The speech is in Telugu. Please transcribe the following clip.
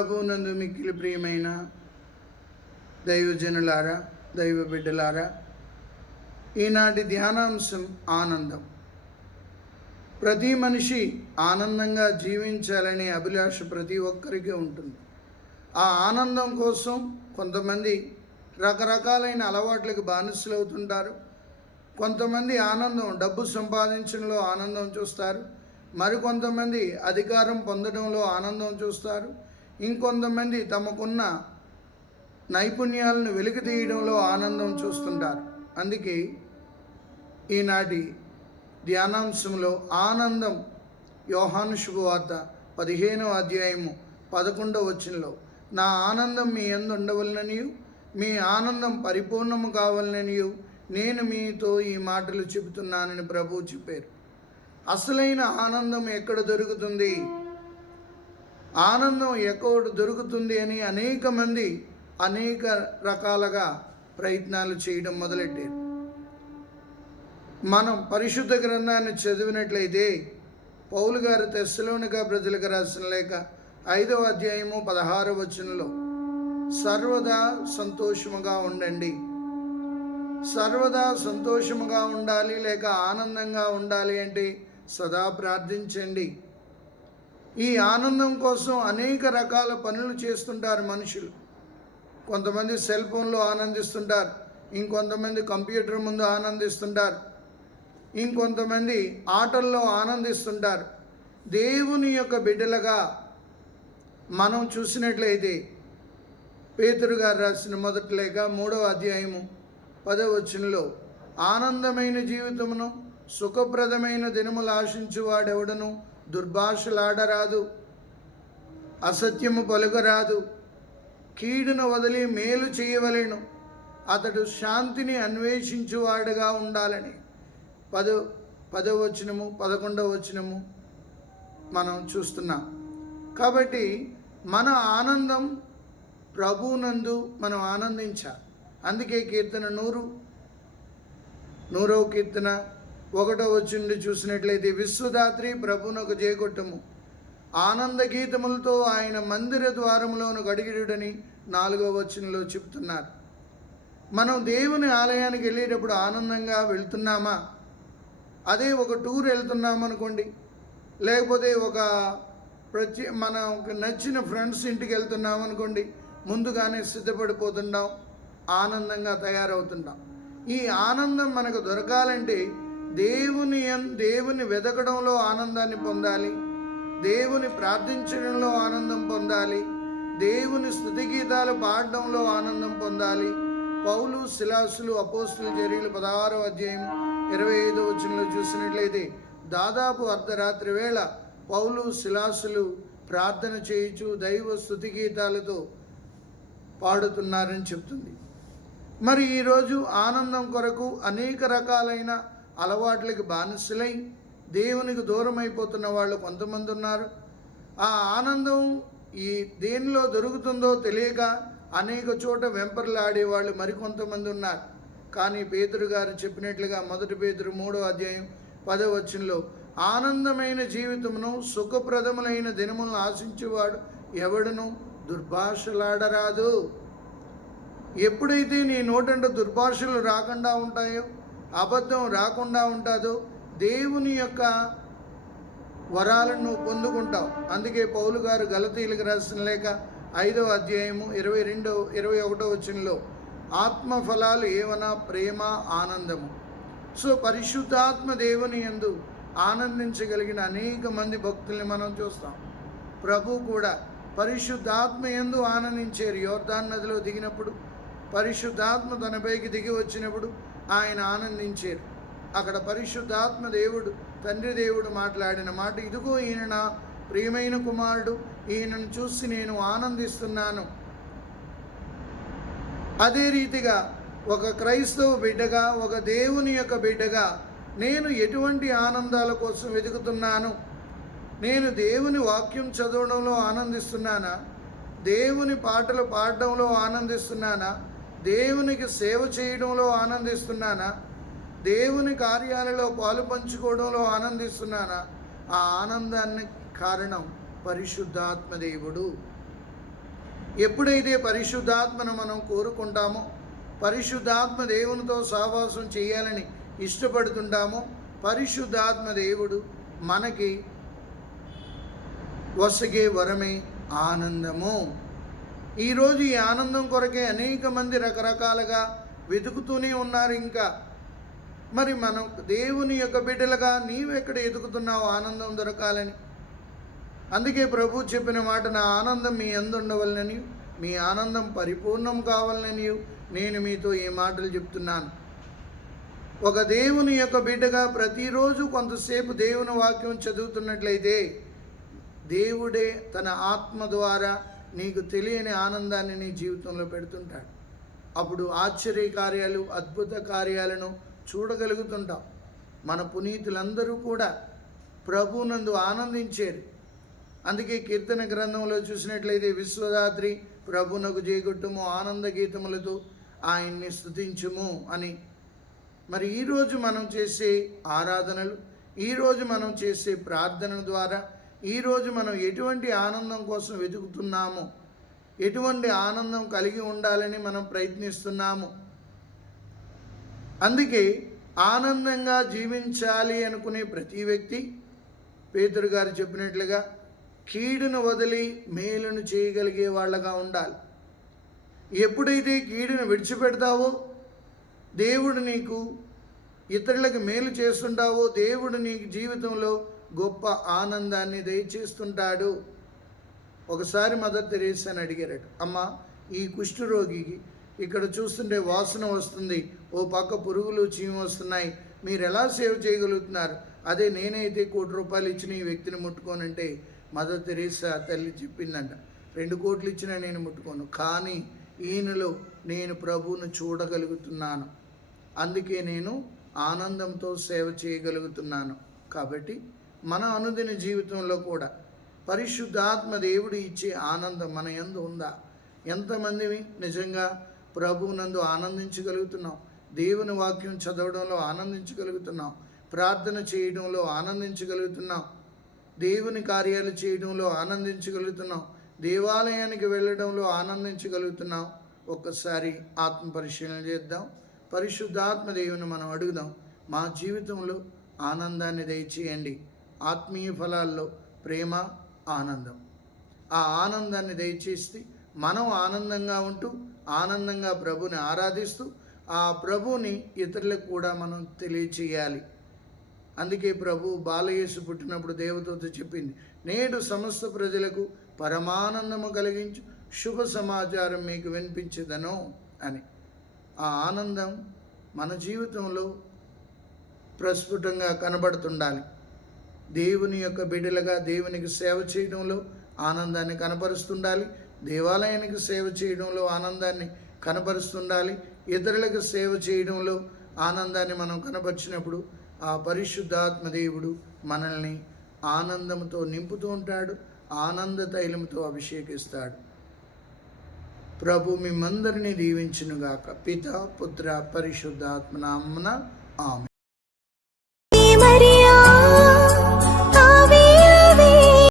ప్రభువునందు మిక్కిలి ప్రియమైన దైవజనులారా, దైవ బిడ్డలారా, ఈనాటి ధ్యానాంశం ఆనందం. ప్రతి మనిషి ఆనందంగా జీవించాలనే అభిలాష ప్రతి ఒక్కరికి ఉంటుంది. ఆ ఆనందం కోసం కొంతమంది రకరకాలైన అలవాట్లకు బానిసలు అవుతుంటారు. కొంతమంది ఆనందం డబ్బు సంపాదించడంలో ఆనందం చూస్తారు. మరికొంతమంది అధికారం పొందడంలో ఆనందం చూస్తారు. ఇంకొంతమంది తమకున్న నైపుణ్యాలను వెలికి తీయడంలో ఆనందం చూస్తుంటారు. అందుకే ఈనాటి ధ్యానాంశంలో ఆనందం, యోహాను శుభవార్త 15వ అధ్యాయము 11వ వచనంలో, నా ఆనందం మీ యందు ఉండవలననియు మీ ఆనందం పరిపూర్ణము కావాలననియు నేను మీతో ఈ మాటలు చెబుతున్నానని ప్రభువు చెప్పారు. అసలైన ఆనందం ఎక్కడ దొరుకుతుంది, ఆనందం ఎక్కడ దొరుకుతుంది అని అనేక మంది అనేక రకాలుగా ప్రయత్నాలు చేయడం మొదలెట్టారు. మనం పరిశుద్ధ గ్రంథాన్ని చదివినట్లయితే పౌలు గారు తెస్సలోనిక ప్రజలకు రాసిన లేఖ 5వ అధ్యాయము 16వ వచనంలో, సర్వదా సంతోషముగా ఉండండి. సర్వదా సంతోషముగా ఉండాలి లేక ఆనందంగా ఉండాలి అంటే సదా ప్రార్థించండి. ఈ ఆనందం కోసం అనేక రకాల పనులు చేస్తుంటారు మనుషులు. కొంతమంది సెల్ ఫోన్లో ఆనందిస్తుంటారు, ఇంకొంతమంది కంప్యూటర్ ముందు ఆనందిస్తుంటారు, ఇంకొంతమంది ఆటల్లో ఆనందిస్తుంటారు. దేవుని యొక్క బిడ్డలుగా మనం చూసినట్లయితే పేతురు గారు రాసిన మొదటి లేఖ 3వ అధ్యాయము 10వ వచనంలో, ఆనందమైన జీవితమును సుఖప్రదమైన దినములు ఆశించువాడెవడను దుర్భాషలాడరాదు, అసత్యము పలుకరాదు, కీడును వదిలి మేలు చేయవలెను, అతడు శాంతిని అన్వేషించువాడుగా ఉండాలని 10వ వచనము 11వ వచనము మనం చూస్తున్నాం. కాబట్టి మన ఆనందం ప్రభువునందు మనం ఆనందించాలి. అందుకే కీర్తన 100వ కీర్తన 1వ వచనం చూసినట్లయితే, విశ్వదాత్రి ప్రభువునకు జయకొట్టము, ఆనంద గీతములతో ఆయన మందిర ద్వారములోను గడిగిడుడని 4వ వచనంలో చెప్తున్నారు. మనం దేవుని ఆలయానికి వెళ్ళేటప్పుడు ఆనందంగా వెళ్తున్నామా? అదే ఒక టూర్ వెళ్తున్నాం అనుకోండి, లేకపోతే మనకు నచ్చిన ఫ్రెండ్స్ ఇంటికి వెళ్తున్నాం అనుకోండి, ముందుగానే సిద్ధపడిపోతున్నాం, ఆనందంగా తయారవుతున్నాం. ఈ ఆనందం మనకు దొరకాలంటే దేవుని వెతకడంలో ఆనందాన్ని పొందాలి, దేవుని ప్రార్థించడంలో ఆనందం పొందాలి, దేవుని స్తుతి గీతాలు పాడడంలో ఆనందం పొందాలి. పౌలు శిలాసులు అపోస్తుల చర్యలు 16వ అధ్యాయం 25వ వచనంలో చూసినట్లయితే, దాదాపు అర్ధరాత్రి వేళ పౌలు శిలాసులు ప్రార్థన చేయుచు దైవ స్తుతి గీతాలతో పాడుతున్నారని చెప్తుంది. మరి ఈరోజు ఆనందం కొరకు అనేక రకాలైన అలవాట్లకి బానిసలై దేవునికి దూరం అయిపోతున్న వాళ్ళు కొంతమంది ఉన్నారు. ఆ ఆనందం దేనిలో దొరుకుతుందో తెలియక అనేక చోట వెంపర్లాడేవాళ్ళు మరికొంతమంది ఉన్నారు. కానీ పేతురు గారు చెప్పినట్లుగా 1 పేతురు 3వ అధ్యాయం 10వ వచనంలో, ఆనందమైన జీవితమును సుఖప్రదములైన దినములను ఆశించేవాడు ఎవడును దుర్భాషలాడరాదు. ఎప్పుడైతే నీ నోటంట దుర్భాషలు రాకుండా ఉంటాయో, అబద్ధం రాకుండా ఉంటుందో, దేవుని యొక్క వరాలను నువ్వు పొందుకుంటావు. అందుకే పౌలు గారు గలతీయులకు రాసిన లేఖ 5వ అధ్యాయము 21వ వచనంలో, ఆత్మఫలాలు ఏవనా ప్రేమ, ఆనందము. సో పరిశుద్ధాత్మ దేవుని యందు ఆనందించగలిగిన అనేక మంది భక్తుల్ని మనం చూస్తాం. ప్రభు కూడా పరిశుద్ధాత్మ యందు ఆనందించారు. యోర్దాను నదిలో దిగినప్పుడు పరిశుద్ధాత్మ తనపైకి దిగి వచ్చినప్పుడు ఆయన ఆనందించారు. అక్కడ పరిశుద్ధాత్మ దేవుడు, తండ్రి దేవుడు మాట్లాడిన మాట, ఇదిగో ఈయన నా ప్రియమైన కుమారుడు, ఈయనను చూసి నేను ఆనందిస్తున్నాను. అదే రీతిగా ఒక క్రైస్తవ బిడ్డగా, ఒక దేవుని యొక్క బిడ్డగా నేను ఎటువంటి ఆనందాల కోసం వెతుకుతున్నాను? నేను దేవుని వాక్యం చదవడంలో ఆనందిస్తున్నానా? దేవుని పాటలు పాడడంలో ఆనందిస్తున్నానా? దేవునికి సేవ చేయడంలో ఆనందిస్తున్నానా? దేవుని కార్యాలలో పాలు పంచుకోవడంలో ఆనందిస్తున్నానా? ఆ ఆనందాన్ని కారణం పరిశుద్ధాత్మ దేవుడు. ఎప్పుడైతే పరిశుద్ధాత్మను మనం కోరుకుంటామో, పరిశుద్ధాత్మ దేవునితో సహవాసం చేయాలని ఇష్టపడుతుంటామో, పరిశుద్ధాత్మ దేవుడు మనకి వసగే వరమే ఆనందము. ఈరోజు ఈ ఆనందం కొరకే అనేక మంది రకరకాలుగా వెతుకుతూనే ఉన్నారు. ఇంకా మరి మనం దేవుని యొక్క బిడ్డలుగా నీవెక్కడ ఎదుగుతున్నావు ఆనందం దొరకాలని? అందుకే ప్రభు చెప్పిన మాట, నా ఆనందం మీ యందు ఉండవలనని, మీ ఆనందం పరిపూర్ణం కావాలని నేను మీతో ఈ మాటలు చెప్తున్నాను. ఒక దేవుని యొక్క బిడ్డగా ప్రతిరోజు కొంతసేపు దేవుని వాక్యం చదువుతున్నట్లయితే దేవుడే తన ఆత్మ ద్వారా నీకు తెలియని ఆనందాన్ని నీ జీవితంలో పెడుతుంటాడు. అప్పుడు ఆశ్చర్య కార్యాలు, అద్భుత కార్యాలను చూడగలుగుతుంటాం. మన పునీతులందరూ కూడా ప్రభునందు ఆనందించారు. అందుకే కీర్తన గ్రంథంలో చూసినట్లయితే, విశ్వదాత్రి ప్రభునకు జయగొట్టుము, ఆనంద గీతములతో ఆయన్ని స్తుతించుము అని. మరి ఈరోజు మనం చేసే ఆరాధనలు, ఈరోజు మనం చేసే ప్రార్థన ద్వారా ఈరోజు మనం ఎటువంటి ఆనందం కోసం వెతుకుతున్నామో, ఎటువంటి ఆనందం కలిగి ఉండాలని మనం ప్రయత్నిస్తున్నాము. అందుకే ఆనందంగా జీవించాలి అనుకునే ప్రతి వ్యక్తి పేతురు గారు చెప్పినట్లుగా కీడును వదిలి మేలును చేయగలిగే వాళ్ళగా ఉండాలి. ఎప్పుడైతే కీడును విడిచిపెడతావో, దేవుడు నీకు ఇతరులకు మేలు చేస్తుంటావో, దేవుడు నీకు జీవితంలో గొప్ప ఆనందాన్ని దయచేస్తుంటాడు. ఒకసారి మదర్ తెరేసాని అడిగారట, అమ్మ ఈ కుష్ఠరోగికి ఇక్కడ చూస్తుంటే వాసన వస్తుంది, ఓ పక్క పురుగులు చీమ వస్తున్నాయి, మీరు ఎలా సేవ్ చేయగలుగుతున్నారు? అదే నేనైతే ₹1,00,00,000 ఇచ్చిన ఈ వ్యక్తిని ముట్టుకోనంటే మదర్ తెరేసా తల్లి చెప్పిందంట, 2 కోట్లు ఇచ్చినా నేను ముట్టుకోను, కానీ ఈయనలో నేను ప్రభువును చూడగలుగుతున్నాను, అందుకే నేను ఆనందంతో సేవ చేయగలుగుతున్నాను. కాబట్టి మన అనుదిన జీవితంలో కూడా పరిశుద్ధాత్మ దేవుడు ఇచ్చే ఆనందం మన యందు ఉందా? ఎంతమందివి నిజంగా ప్రభువునందు ఆనందించగలుగుతున్నాం? దేవుని వాక్యం చదవడంలో ఆనందించగలుగుతున్నాం, ప్రార్థన చేయడంలో ఆనందించగలుగుతున్నాం, దేవుని కార్యాలు చేయడంలో ఆనందించగలుగుతున్నాం, దేవాలయానికి వెళ్ళడంలో ఆనందించగలుగుతున్నాం. ఒక్కసారి ఆత్మ పరిశీలన చేద్దాం. పరిశుద్ధాత్మ దేవుని మనం అడుగుదాం, మా జీవితంలో ఆనందాన్ని దయచేయండి. ఆత్మీయ ఫలాల్లో ప్రేమ, ఆనందం, ఆ ఆనందాన్ని దయచేసి మనం ఆనందంగా ఉంటూ ఆనందంగా ప్రభుని ఆరాధిస్తూ ఆ ప్రభుని ఇతరులకు కూడా మనం తెలియచేయాలి. అందుకే ప్రభు బాలయేసు పుట్టినప్పుడు దేవదూత చెప్పింది, నేడు సమస్త ప్రజలకు పరమానందము కలిగించు శుభ సమాచారం మీకు వినిపించదను అని. ఆ ఆనందం మన జీవితంలో ప్రస్ఫుటంగా కనబడుతుండాలి. దేవుని యొక్క బిడ్డలుగా దేవునికి సేవ చేయడంలో ఆనందాన్ని కనపరుస్తుండాలి, దేవాలయానికి సేవ చేయడంలో ఆనందాన్ని కనపరుస్తుండాలి, ఇతరులకు సేవ చేయడంలో ఆనందాన్ని మనం కనపరిచినప్పుడు ఆ పరిశుద్ధాత్మ దేవుడు మనల్ని ఆనందంతో నింపుతూ ఉంటాడు, ఆనంద తైలంతో అభిషేకిస్తాడు. ప్రభు మిమ్మందరినీ దీవించునుగాక. పిత, పుత్ర, పరిశుద్ధాత్మ నామమున ఆమేన్.